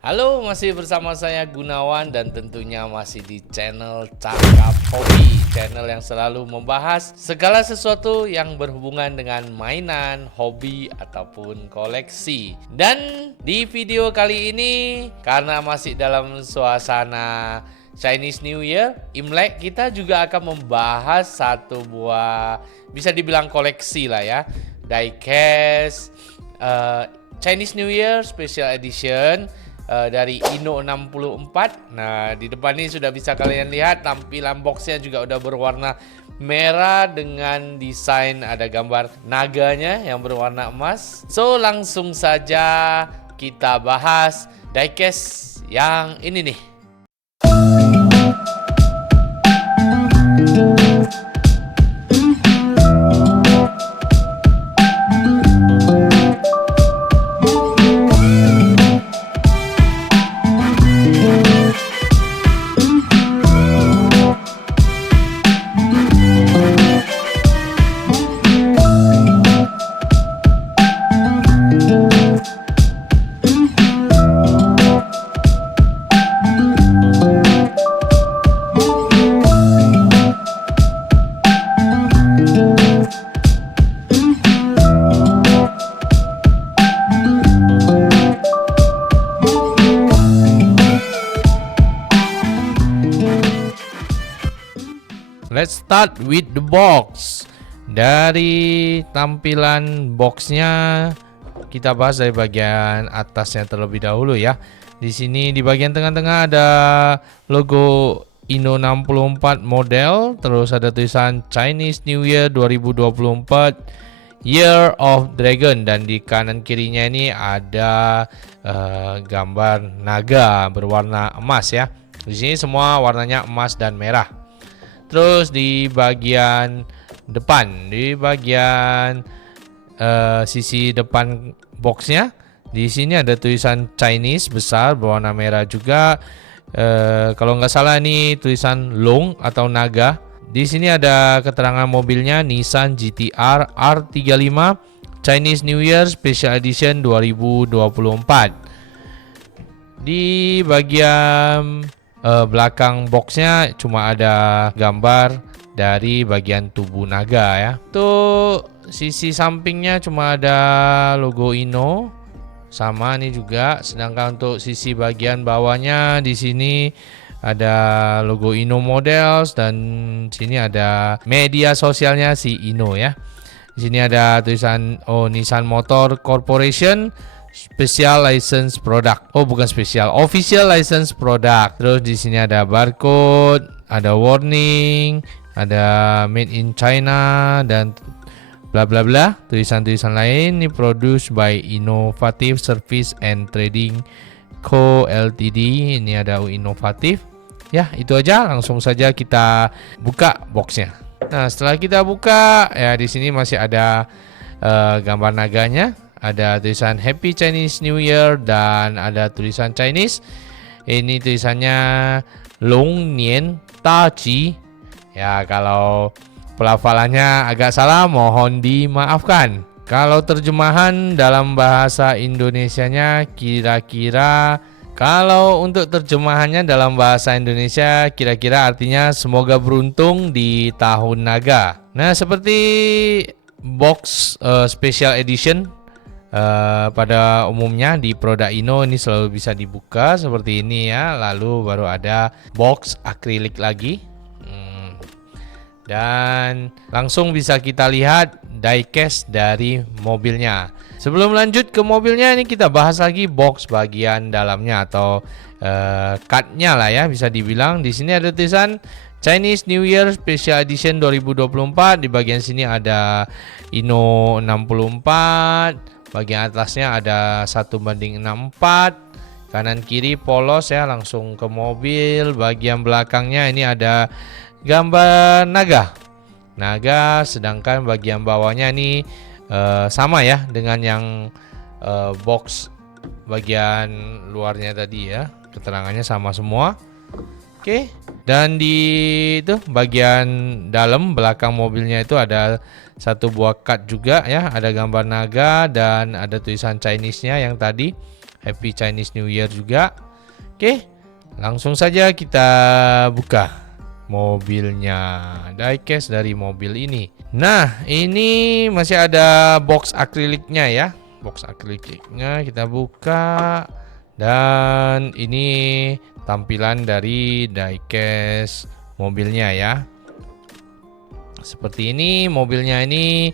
Halo, masih bersama saya Gunawan dan tentunya masih di channel Cakap Hobi, channel yang selalu membahas segala sesuatu yang berhubungan dengan mainan, hobi ataupun koleksi. Dan di video kali ini karena masih dalam suasana Chinese New Year, Imlek, kita juga akan membahas satu buah bisa dibilang koleksi lah ya, diecast Chinese New Year Special Edition dari Ino 64. Nah, di depan ini sudah bisa kalian lihat tampilan boxnya juga udah berwarna merah dengan desain ada gambar naganya yang berwarna emas. So, langsung saja kita bahas diecast yang ini nih. Let's start with the box. Dari tampilan boxnya kita bahas dari bagian atasnya terlebih dahulu ya. Di sini di bagian tengah-tengah ada logo Ino 64 model, terus ada tulisan Chinese New Year 2024 Year of Dragon, dan di kanan kirinya ini ada gambar naga berwarna emas ya. Di sini semua warnanya emas dan merah. Terus di bagian depan, di bagian sisi depan boxnya, di sini ada tulisan Chinese besar berwarna merah juga. Kalau nggak salah ini tulisan Long atau naga. Di sini ada keterangan mobilnya Nissan GT-R R35 Chinese New Year Special Edition 2024. Di bagian belakang boxnya cuma ada gambar dari bagian tubuh naga ya. Untuk sisi sampingnya cuma ada logo Ino sama ini juga. Sedangkan untuk sisi bagian bawahnya di sini ada logo Ino Models dan sini ada media sosialnya si Ino ya. Di sini ada tulisan Nissan Motor Corporation Special License Product. Oh, bukan special, official license product. Terus di sini ada barcode, ada warning, ada made in China dan bla bla bla. Tulisan-tulisan lain ini produced by Innovative Service and Trading Co Ltd. Ini ada inovatif. Ya, itu aja. Langsung saja kita buka boxnya. Nah, setelah kita buka ya, di sini masih ada gambar naganya. Ada tulisan Happy Chinese New Year dan ada tulisan Chinese. Ini tulisannya Long Nian Ta Ji. Ya, kalau pelafalannya agak salah mohon dimaafkan. Kalau terjemahan dalam bahasa Indonesianya kira-kira, kalau untuk terjemahannya dalam bahasa Indonesia kira-kira artinya semoga beruntung di tahun naga. Nah, seperti box special edition pada umumnya di produk Ino ini selalu bisa dibuka seperti ini ya. Lalu baru ada box akrilik lagi, dan langsung bisa kita lihat diecast dari mobilnya. Sebelum lanjut ke mobilnya, ini kita bahas lagi box bagian dalamnya atau cardnya lah ya, bisa dibilang. Di sini ada tulisan Chinese New Year Special Edition 2024. Di bagian sini ada Ino 64. Bagian atasnya ada 1:64. Kanan kiri polos ya, langsung ke mobil. Bagian belakangnya ini ada gambar naga. Sedangkan bagian bawahnya ini sama ya dengan yang box bagian luarnya tadi ya. Keterangannya sama semua. Oke. Dan di itu bagian dalam belakang mobilnya itu ada satu buah card juga ya, ada gambar naga dan ada tulisan Chinese-nya yang tadi. Happy Chinese New Year juga. Oke, langsung saja kita buka mobilnya, diecast dari mobil ini. Nah, ini masih ada box akriliknya ya. Box akriliknya kita buka, dan ini tampilan dari diecast mobilnya ya. Seperti ini mobilnya ini,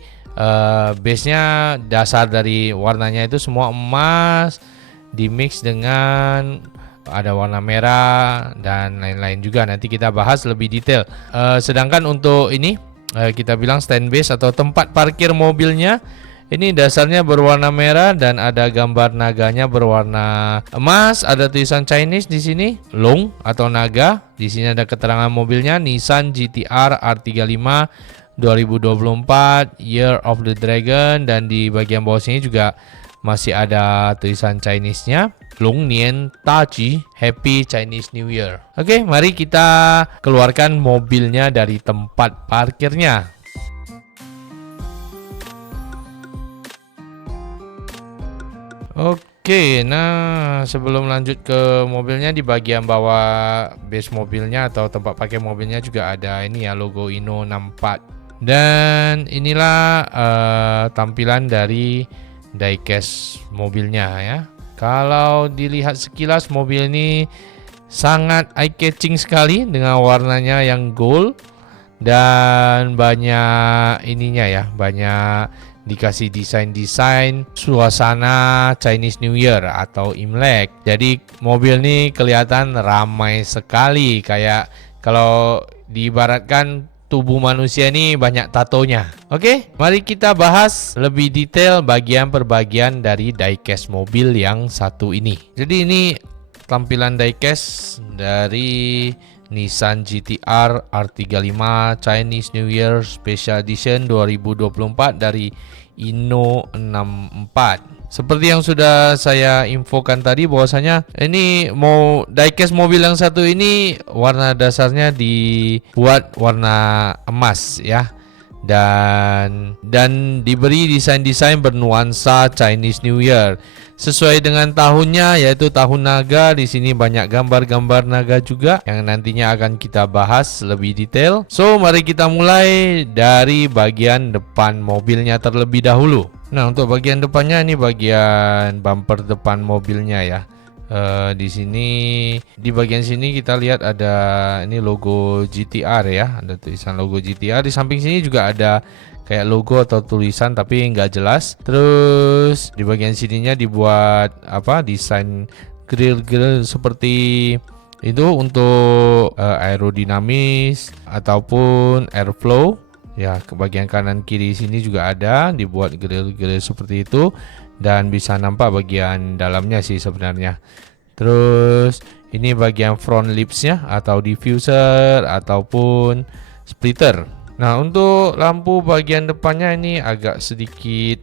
base-nya dasar dari warnanya itu semua emas, dimix dengan ada warna merah dan lain-lain juga. Nanti kita bahas lebih detail. Sedangkan untuk ini kita bilang stand base atau tempat parkir mobilnya, ini dasarnya berwarna merah dan ada gambar naganya berwarna emas. Ada tulisan Chinese di sini, Long atau naga. Di sini ada keterangan mobilnya, Nissan GT-R R35 2024 Year of the Dragon, dan di bagian bawah sini juga masih ada tulisan Chinese-nya, Long Nian Taji, Happy Chinese New Year. Oke, mari kita keluarkan mobilnya dari tempat parkirnya. Oke, nah sebelum lanjut ke mobilnya, di bagian bawah base mobilnya atau tempat parkir mobilnya juga ada ini ya, logo Inno64. Dan inilah tampilan dari diecast mobilnya ya. Kalau dilihat sekilas, mobil ini sangat eye catching sekali dengan warnanya yang gold dan banyak ininya ya, banyak dikasih desain-desain suasana Chinese New Year atau Imlek. Jadi mobil ini kelihatan ramai sekali, kayak kalau diibaratkan tubuh manusia ini banyak tatonya. Oke, mari kita bahas lebih detail bagian per bagian dari diecast mobil yang satu ini. Jadi ini tampilan diecast dari Nissan GT-R R35 Chinese New Year Special Edition 2024 dari Inno64. Seperti yang sudah saya infokan tadi, bahwasanya ini mau diecast mobil yang satu ini warna dasarnya dibuat warna emas ya, dan diberi desain-desain bernuansa Chinese New Year sesuai dengan tahunnya, yaitu tahun naga. Di sini banyak gambar-gambar naga juga yang nantinya akan kita bahas lebih detail. So, mari kita mulai dari bagian depan mobilnya terlebih dahulu. Nah, untuk bagian depannya, ini bagian bumper depan mobilnya ya. Di sini, di bagian sini kita lihat ada ini logo GT-R ya, ada tulisan logo GT-R. Di samping sini juga ada kayak logo atau tulisan tapi nggak jelas. Terus di bagian sininya dibuat desain grill seperti itu untuk aerodinamis ataupun airflow. Ya, ke bagian kanan kiri sini juga ada dibuat grill seperti itu, dan bisa nampak bagian dalamnya sih sebenarnya. Terus ini bagian front lipsnya atau diffuser ataupun splitter. Nah, untuk lampu bagian depannya ini agak sedikit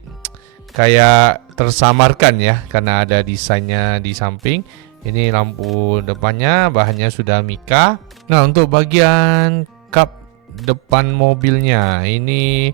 kayak tersamarkan ya, karena ada desainnya di samping. Ini lampu depannya bahannya sudah mika. Nah, untuk bagian kap depan mobilnya ini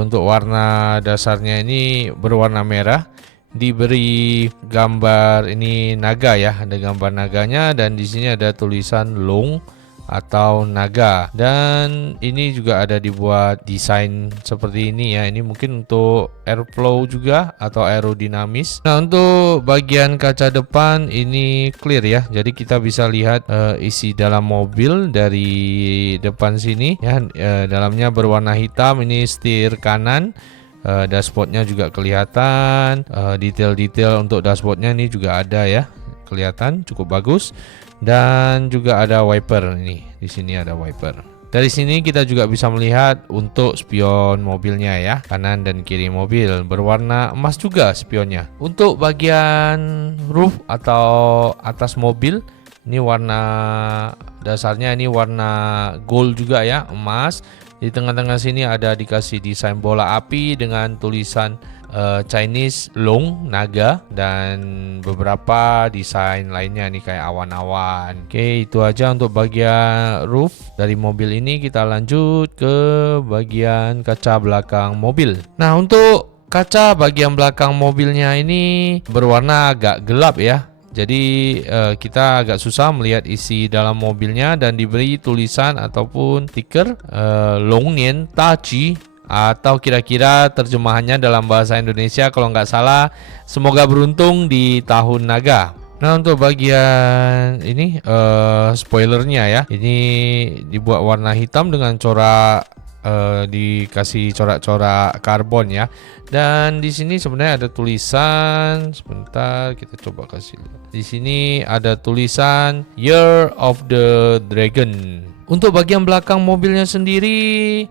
untuk warna dasarnya ini berwarna merah, diberi gambar ini naga ya, ada gambar naganya, dan di sini ada tulisan Long atau naga, dan ini juga ada dibuat desain seperti ini ya. Ini mungkin untuk airflow juga atau aerodinamis. Nah, untuk bagian kaca depan ini clear ya, jadi kita bisa lihat isi dalam mobil dari depan sini ya. Dalamnya berwarna hitam, ini setir kanan. Dashboardnya juga kelihatan, detail-detail untuk dashboardnya ini juga ada ya, kelihatan cukup bagus. Dan juga ada wiper, nih di sini ada wiper. Dari sini kita juga bisa melihat untuk spion mobilnya ya, kanan dan kiri mobil berwarna emas juga spionnya. Untuk bagian roof atau atas mobil, ini warna dasarnya ini warna gold juga ya, emas. Di tengah-tengah sini ada dikasih desain bola api dengan tulisan Chinese Long naga, dan beberapa desain lainnya nih kayak awan-awan. Oke, itu aja untuk bagian roof dari mobil ini. Kita lanjut ke bagian kaca belakang mobil. Nah, untuk kaca bagian belakang mobilnya ini berwarna agak gelap ya. Jadi kita agak susah melihat isi dalam mobilnya dan diberi tulisan ataupun stiker Longnian Taji, atau kira-kira terjemahannya dalam bahasa Indonesia kalau nggak salah, semoga beruntung di tahun naga. Nah, untuk bagian ini spoilernya ya, ini dibuat warna hitam dengan corak dikasih corak-corak karbon ya. Dan di sini sebenarnya ada tulisan, sebentar kita coba kasih lihat. Di sini ada tulisan Year of the Dragon. Untuk bagian belakang mobilnya sendiri,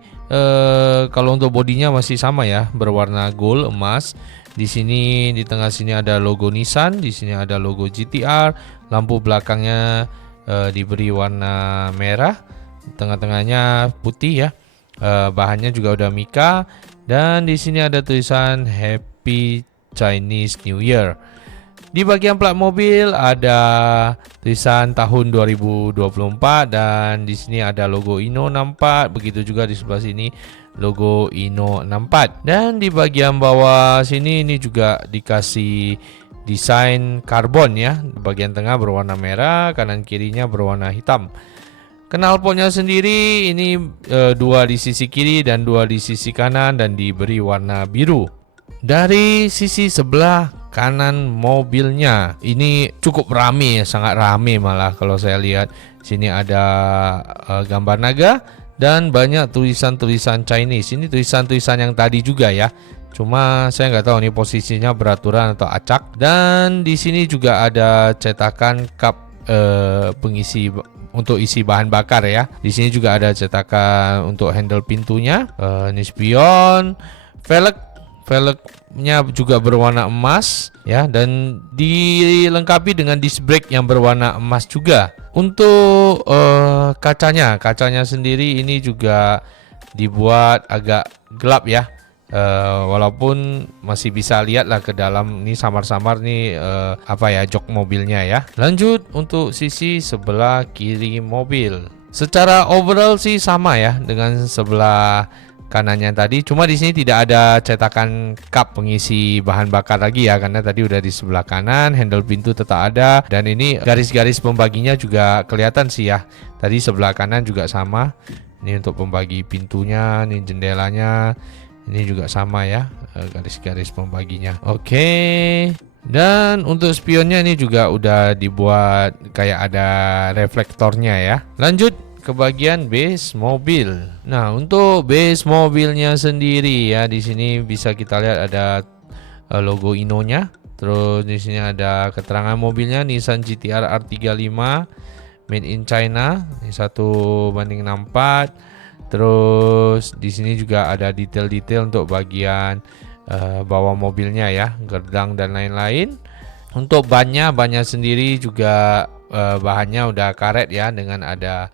kalau untuk bodinya masih sama ya, berwarna gold emas. Di sini di tengah sini ada logo Nissan, di sini ada logo GTR. Lampu belakangnya diberi warna merah, tengah-tengahnya putih ya. Bahannya juga udah Mika, dan di sini ada tulisan Happy Chinese New Year. Di bagian plat mobil ada tulisan tahun 2024 dan di sini ada logo Inno 64, begitu juga di sebelah sini logo Inno 64. Dan di bagian bawah sini ini juga dikasih desain karbon ya. Bagian tengah berwarna merah, kanan kirinya berwarna hitam. Knalpotnya sendiri ini dua di sisi kiri dan dua di sisi kanan dan diberi warna biru. Dari sisi sebelah kanan mobilnya ini cukup rame, sangat rame malah kalau saya lihat. Sini ada gambar naga dan banyak tulisan-tulisan Chinese. Ini tulisan-tulisan yang tadi juga ya. Cuma saya nggak tahu nih posisinya beraturan atau acak. Dan di sini juga ada cetakan cup pengisi untuk isi bahan bakar ya. Di sini juga ada cetakan untuk handle pintunya. Ini spion, velgnya juga berwarna emas ya, dan dilengkapi dengan disc brake yang berwarna emas juga. Untuk kacanya sendiri ini juga dibuat agak gelap ya. Walaupun masih bisa lihat lah ke dalam, nih samar-samar nih jok mobilnya ya. Lanjut untuk sisi sebelah kiri mobil. Secara overall sih sama ya dengan sebelah kanannya tadi. Cuma di sini tidak ada cetakan cup pengisi bahan bakar lagi ya, karena tadi udah di sebelah kanan. Handle pintu tetap ada dan ini garis-garis pembaginya juga kelihatan sih ya. Tadi sebelah kanan juga sama. Ini untuk pembagi pintunya, ini jendelanya. Ini juga sama ya, garis-garis pembaginya. Oke. Dan untuk spionnya ini juga udah dibuat kayak ada reflektornya ya. Lanjut ke bagian base mobil. Nah, untuk base mobilnya sendiri ya, di sini bisa kita lihat ada logo Inno-nya. Terus di sini ada keterangan mobilnya, Nissan GTR R35 made in China. Ini 1:64. Terus di sini juga ada detail-detail untuk bagian bawah mobilnya ya, gerdang dan lain-lain. Untuk bannya sendiri juga bahannya udah karet ya, dengan ada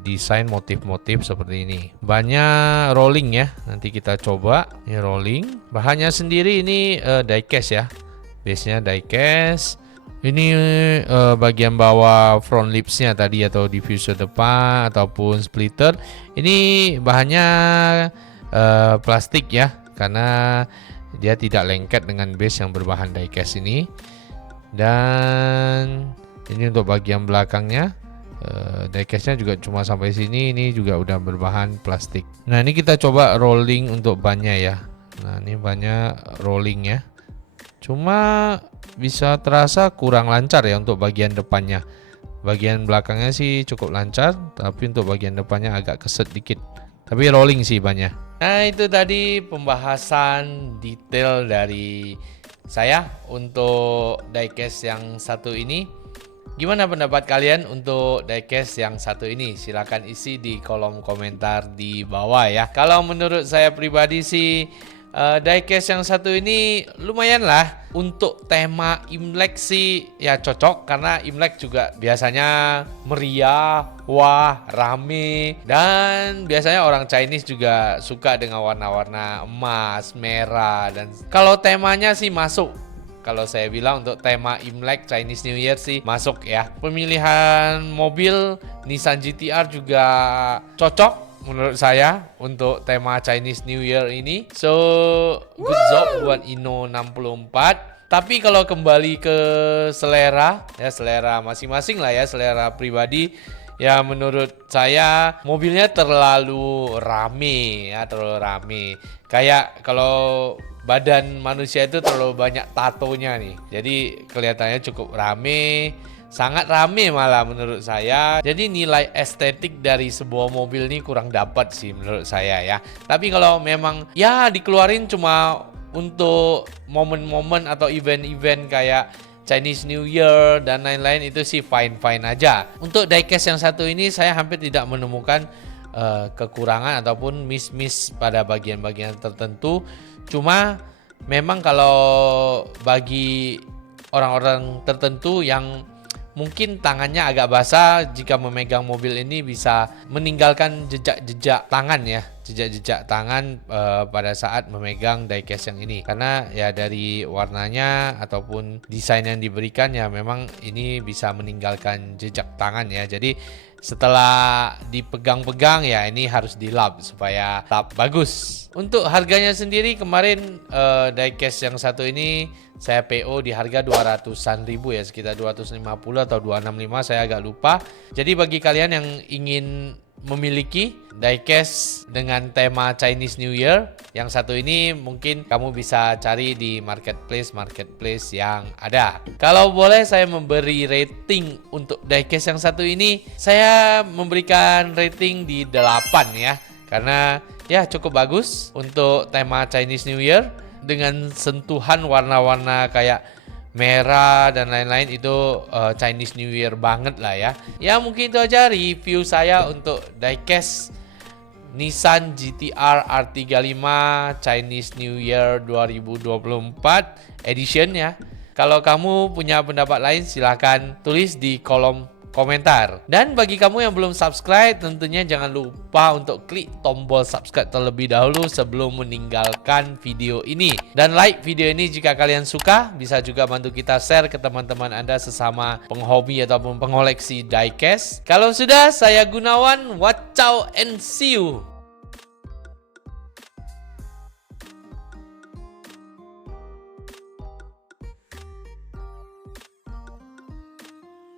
desain motif-motif seperti ini. Bannya rolling ya, nanti kita coba. Ini rolling. Bahannya sendiri ini diecast ya, base-nya diecast. Ini bagian bawah front lipsnya tadi atau diffuser depan ataupun splitter. Ini bahannya plastik ya, karena dia tidak lengket dengan base yang berbahan diecast ini. Dan ini untuk bagian belakangnya, diecastnya juga cuma sampai sini. Ini juga udah berbahan plastik. Nah, ini kita coba rolling untuk bannya ya. Nah, ini bannya rolling ya. Cuma bisa terasa kurang lancar ya untuk bagian depannya. Bagian belakangnya sih cukup lancar, tapi untuk bagian depannya agak keset dikit. Tapi rolling sih banyak. Nah, itu tadi pembahasan detail dari saya untuk diecast yang satu ini. Gimana pendapat kalian untuk diecast yang satu ini? Silahkan isi di kolom komentar di bawah ya. Kalau menurut saya pribadi sih, diecast yang satu ini lumayan lah. Untuk tema Imlek sih ya cocok, karena Imlek juga biasanya meriah, wah, rame. Dan biasanya orang Chinese juga suka dengan warna-warna emas, merah. Dan kalau temanya sih masuk. Kalau saya bilang untuk tema Imlek Chinese New Year sih masuk ya. Pemilihan mobil Nissan GTR juga cocok. menurut saya untuk tema Chinese New Year ini. So, good job buat Inno 64. Tapi kalau kembali ke selera, ya selera masing-masing lah ya, selera pribadi. Ya menurut saya mobilnya terlalu rame ya, terlalu rame. Kayak kalau badan manusia itu terlalu banyak tatonya nih. Jadi kelihatannya cukup rame. Sangat rame malah menurut saya. Jadi nilai estetik dari sebuah mobil ini kurang dapat sih menurut saya ya. Tapi kalau memang ya dikeluarin cuma untuk momen-momen atau event-event kayak Chinese New Year dan lain-lain itu sih fine-fine aja. Untuk diecast yang satu ini saya hampir tidak menemukan kekurangan ataupun miss-miss pada bagian-bagian tertentu. Cuma memang kalau bagi orang-orang tertentu yang mungkin tangannya agak basah, jika memegang mobil ini bisa meninggalkan jejak-jejak tangan ya, jejak-jejak tangan pada saat memegang diecast yang ini. Karena ya dari warnanya ataupun desain yang diberikan ya memang ini bisa meninggalkan jejak tangan ya. Jadi setelah dipegang-pegang ya ini harus dilap supaya tetap bagus. Untuk harganya sendiri kemarin diecast yang satu ini saya PO di harga 200-an ribu ya, sekitar 250 atau 265, saya agak lupa. Jadi bagi kalian yang ingin memiliki diecast dengan tema Chinese New Year yang satu ini, mungkin kamu bisa cari di marketplace yang ada. Kalau boleh saya memberi rating untuk diecast yang satu ini, saya memberikan rating di 8 ya. Karena ya cukup bagus untuk tema Chinese New Year dengan sentuhan warna-warna kayak merah dan lain-lain itu Chinese New Year banget lah ya. Ya mungkin itu aja review saya untuk diecast Nissan GT-R R35 Chinese New Year 2024 edition ya. Kalau kamu punya pendapat lain silahkan tulis di kolom komentar. Dan bagi kamu yang belum subscribe, tentunya jangan lupa untuk klik tombol subscribe terlebih dahulu sebelum meninggalkan video ini. Dan like video ini jika kalian suka. Bisa juga bantu kita share ke teman-teman Anda sesama penghobi ataupun pengoleksi diecast. Kalau sudah, saya Gunawan, watch out and see you.